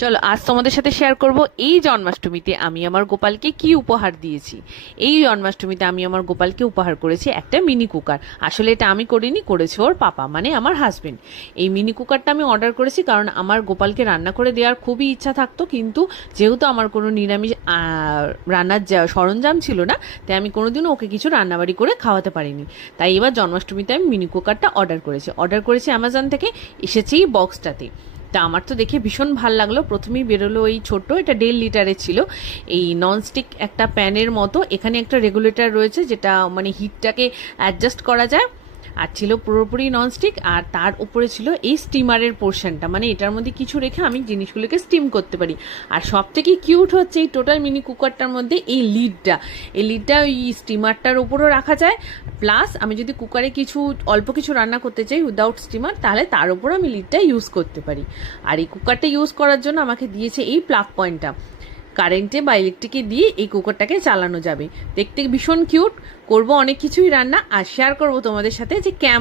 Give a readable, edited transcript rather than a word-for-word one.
চলো আজ তোমাদের সাথে শেয়ার করব এই জন্মাষ্টমীতে আমি আমার গোপালকে কি উপহার দিয়েছি। এই জন্মাষ্টমীতে আমি আমার গোপালকে উপহার করেছি একটা মিনি কুকার। আসলে এটা আমি করিনি, করেছে ওর পাপা মানে আমার হাজবেন্ড। এই মিনি কুকারটা আমি অর্ডার করেছি কারণ আমার গোপালকে রান্না করে দেওয়ার খুবই ইচ্ছা থাকতো, কিন্তু যেহেতু আমার কোনো নিরামিষ রান্নার সরঞ্জাম ছিল না, তাই আমি কোনোদিনও ওকে কিছু রান্নাবাড়ি করে খাওয়াতে পারিনি। তাই এবার জন্মাষ্টমীতে আমি মিনি কুকারটা অর্ডার করেছি অ্যামাজন থেকে। এসেছে এই বক্সটাতে। তা আমার তো দেখে ভীষণ ভাল লাগলো। প্রথমেই বেরোলো এই ছোট্ট, এটা 1.5 লিটারের ছিল। এই ননস্টিক একটা প্যানের মতো, এখানে একটা রেগুলেটর রয়েছে যেটা মানে হিটটাকে অ্যাডজাস্ট করা যায়। আর ছিল পুরোপুরি ননস্টিক, আর তার উপরে ছিল এই স্টিমারের পোর্শনটা, মানে এটার মধ্যে কিছু রেখে আমি জিনিসগুলোকে স্টিম করতে পারি। আর সব থেকে কিউট হচ্ছে এই টোটাল মিনি কুকারটার মধ্যে এই লিডটা ওই স্টিমারটার উপরও রাখা যায়। প্লাস আমি যদি কুকারে অল্প কিছু রান্না করতে চাই উইদাউট স্টিমার, তাহলে তার উপর আমি লিডটা ইউজ করতে পারি। আর এই কুকারটা ইউজ করার জন্য আমাকে দিয়েছে এই প্লাগ পয়েন্টটা। কারেন্টে বা ইলেকট্রিকে দিয়ে এই কুকারটাকে চালানো যাবে। দেখতে ভীষণ কিউট। করব অনেক কিছুই রান্না, আর শেয়ার করব তোমাদের সাথে যে কেমন